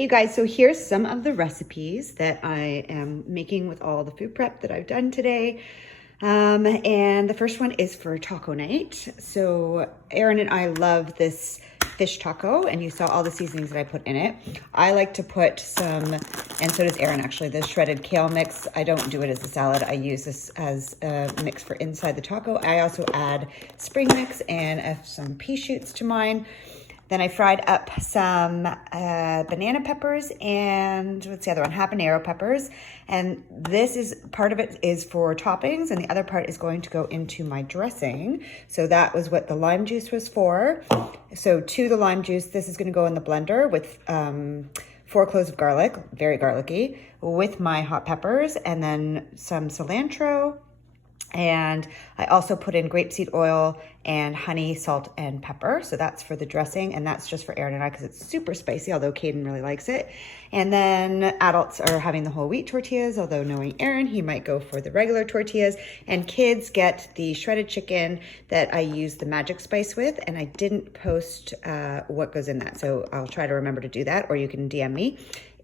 Hey you guys, so here's some of the recipes that I am making with all the food prep that I've done today. And the first one is for taco night. So Aaron and I love this fish taco, and you saw all the seasonings that I put in it. I like to put some, and so does Aaron actually, the shredded kale mix. I don't do it as a salad. I use this as a mix for inside the taco. I also add spring mix and some pea shoots to mine. Then I fried up some banana peppers and what's the other one? Habanero peppers. And this is, part of it is for toppings and the other part is going to go into my dressing. So that was what the lime juice was for. So to the lime juice, this is gonna go in the blender with 4 cloves of garlic, very garlicky, with my hot peppers and then some cilantro. And I also put in grapeseed oil and honey, salt, and pepper. So that's for the dressing, and that's just for Aaron and I because it's super spicy, although Caden really likes it. And then adults are having the whole wheat tortillas, although knowing Aaron, he might go for the regular tortillas. And kids get the shredded chicken that I use the magic spice with, and I didn't post what goes in that. So I'll try to remember to do that, or you can DM me.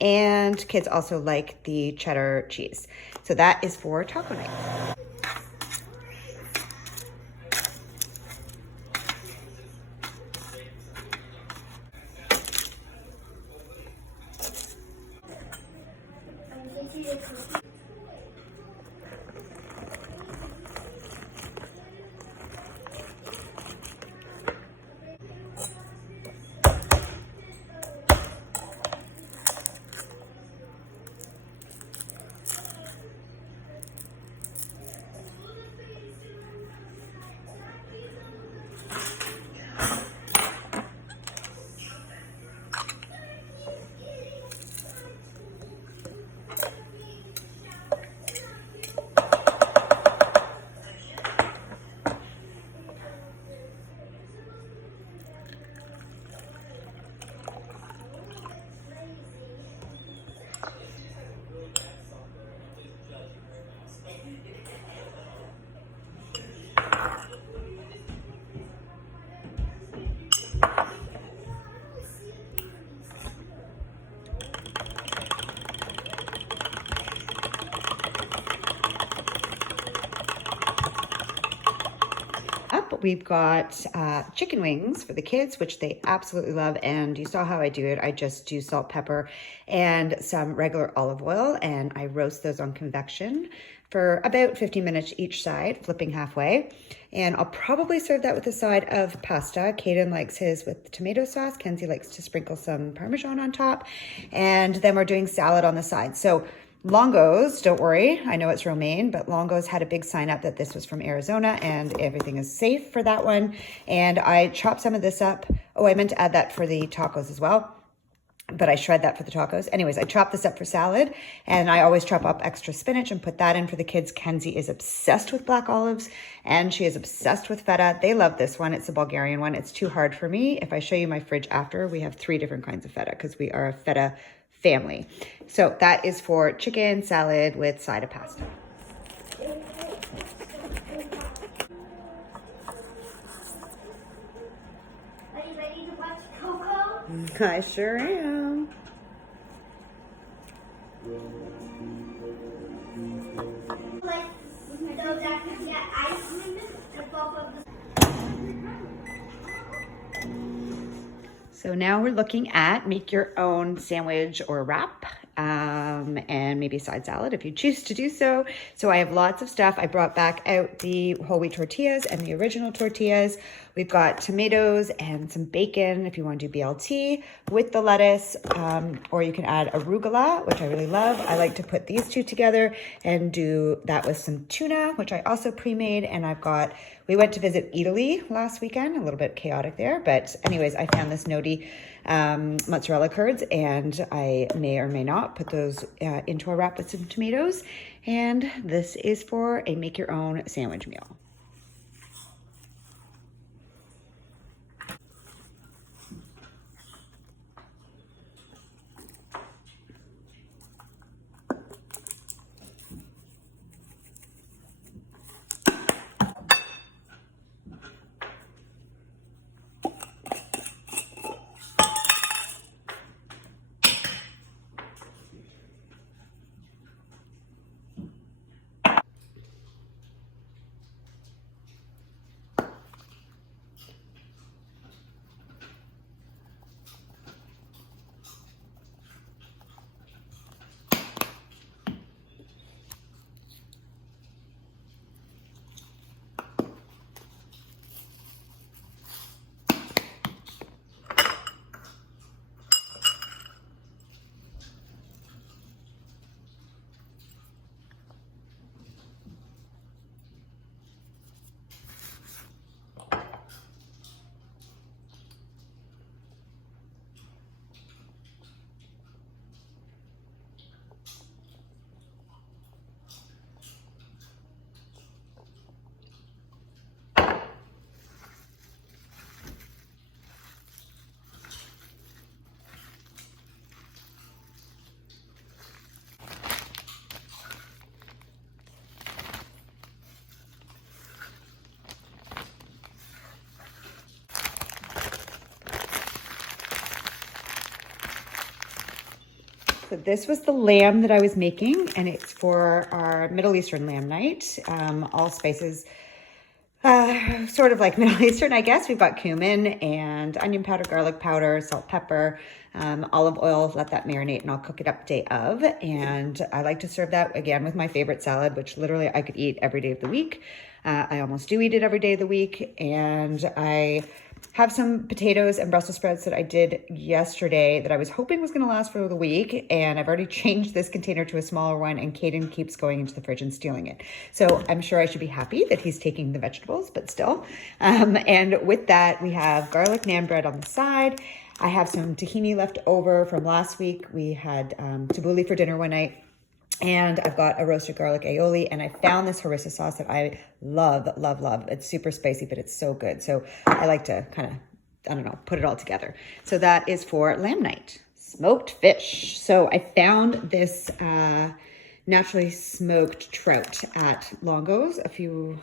And kids also like the cheddar cheese. So that is for taco night. We've got chicken wings for the kids, which they absolutely love. And you saw how I do it. I just do salt, pepper, and some regular olive oil. And I roast those on convection for about 15 minutes each side, flipping halfway. And I'll probably serve that with a side of pasta. Caden likes his with tomato sauce. Kenzie likes to sprinkle some Parmesan on top. And then we're doing salad on the side. So Longo's, don't worry, I know it's romaine, but Longo's had a big sign up that this was from Arizona and everything is safe for that one. And I chopped some of this up. Oh, I meant to add that for the tacos as well, but I shred that for the tacos. Anyways, I chopped this up for salad, and I always chop up extra spinach and put that in for the kids. Kenzie is obsessed with black olives and she is obsessed with feta. They love this one. It's a Bulgarian one. It's too hard for me. If I show you my fridge after, we have 3 different kinds of feta because we are a feta family. So that is for chicken salad with side of pasta. Are you ready to watch Coco? I sure am. Like those actors get ice cream and both of the. So now we're looking at make your own sandwich or wrap, and maybe a side salad if you choose to do so. So I have lots of stuff. I brought back out the whole wheat tortillas and the original tortillas. We've got tomatoes and some bacon if you want to do BLT with the lettuce, or you can add arugula, which I really love. I like to put these two together and do that with some tuna, which I also pre-made. And we went to visit Italy last weekend, a little bit chaotic there, but anyways, I found this noti mozzarella curds, and I may or may not put those into a wrap with some tomatoes. And this is for a make your own sandwich meal. So this was the lamb that I was making, and it's for our Middle Eastern lamb night. All spices, sort of like Middle Eastern, I guess. We've got cumin and onion powder, garlic powder, salt, pepper, olive oil. Let that marinate, and I'll cook it up day of. And I like to serve that again with my favorite salad, which literally I could eat every day of the week. I almost do eat it every day of the week. And I have some potatoes and Brussels sprouts that I did yesterday that I was hoping was going to last for the week. And I've already changed this container to a smaller one, and Caden keeps going into the fridge and stealing it. So I'm sure I should be happy that he's taking the vegetables, but still. And with that, we have garlic naan bread on the side. I have some tahini left over from last week. We had tabbouleh for dinner one night. And I've got a roasted garlic aioli, and I found this harissa sauce that I love, love, love. It's super spicy, but it's so good. So I like to kind of, I don't know, put it all together. So that is for lamb night. Smoked fish. So I found this naturally smoked trout at Longo's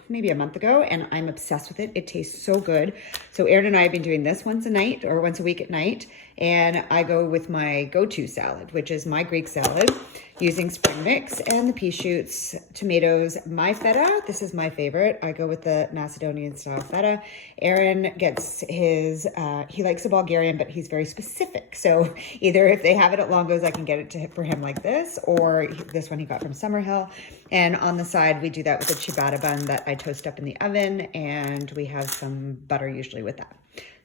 maybe a month ago, and I'm obsessed with it. It tastes so good. So Aaron and I have been doing this once a week at night, and I go with my go-to salad, which is my Greek salad, using spring mix and the pea shoots, tomatoes, my feta. This is my favorite. I go with the Macedonian style feta. Aaron gets his, he likes the Bulgarian, but he's very specific. So either if they have it at Longo's, I can get it for him like this, or this one he got from Summerhill. And on the side, we do that with a ciabatta bun that I toast up in the oven, and we have some butter usually with that.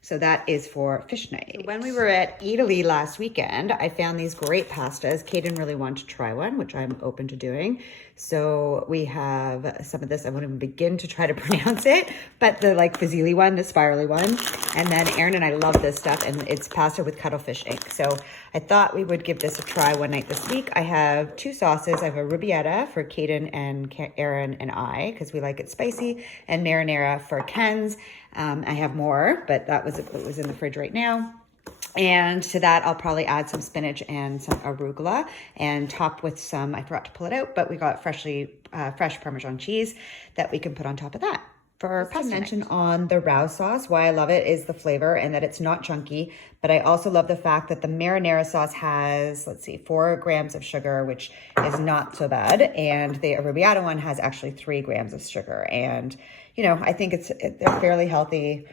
So that is for fish night. When we were at Italy last weekend, I found these great pastas. Caden really wanted to try one, which I'm open to doing. So we have some of this. I won't even begin to try to pronounce it, but the like fusilli one, the spirally one. And then Aaron and I love this stuff, and it's pasta with cuttlefish ink. So I thought we would give this a try one night this week. I have two sauces. I have a rubietta for Caden and Aaron and I, because we like it spicy, and marinara for Ken's. I have more, but that was what was in the fridge right now. And to that, I'll probably add some spinach and some arugula, and top with some, I forgot to pull it out, but we got fresh Parmesan cheese that we can put on top of that. For pasta mention on the rouse sauce, why I love it is the flavor and that it's not chunky, but I also love the fact that the marinara sauce has, 4 grams of sugar, which is not so bad. And the arrabbiata one has actually 3 grams of sugar. And, you know, I think they're fairly healthy,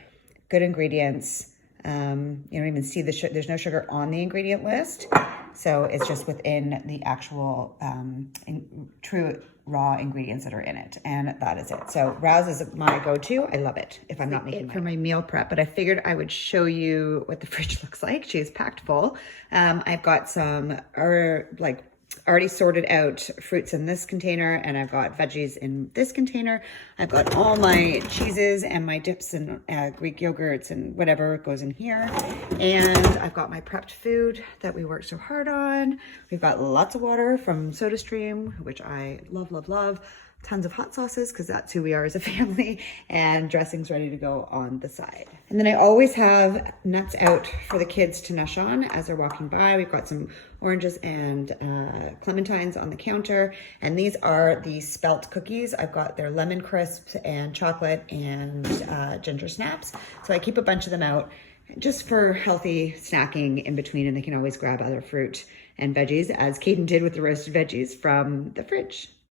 good ingredients. You don't even see there's no sugar on the ingredient list. So it's just within the actual true raw ingredients that are in it, and that is it. So Rouse is my go-to. I love it if I'm not making it for my meal prep, but I figured I would show you what the fridge looks like. She is packed full. I've got some already sorted out fruits in this container, and I've got veggies in this container. I've got all my cheeses and my dips and Greek yogurts and whatever goes in here. And I've got my prepped food that we worked so hard on. We've got lots of water from SodaStream, which I love, love, love. Tons of hot sauces, because that's who we are as a family, and dressings ready to go on the side. And then I always have nuts out for the kids to nush on as they're walking by. We've got some oranges and clementines on the counter, and these are the spelt cookies. I've got their lemon crisps and chocolate and ginger snaps. So I keep a bunch of them out just for healthy snacking in between, and they can always grab other fruit and veggies, as Caden did with the roasted veggies from the fridge.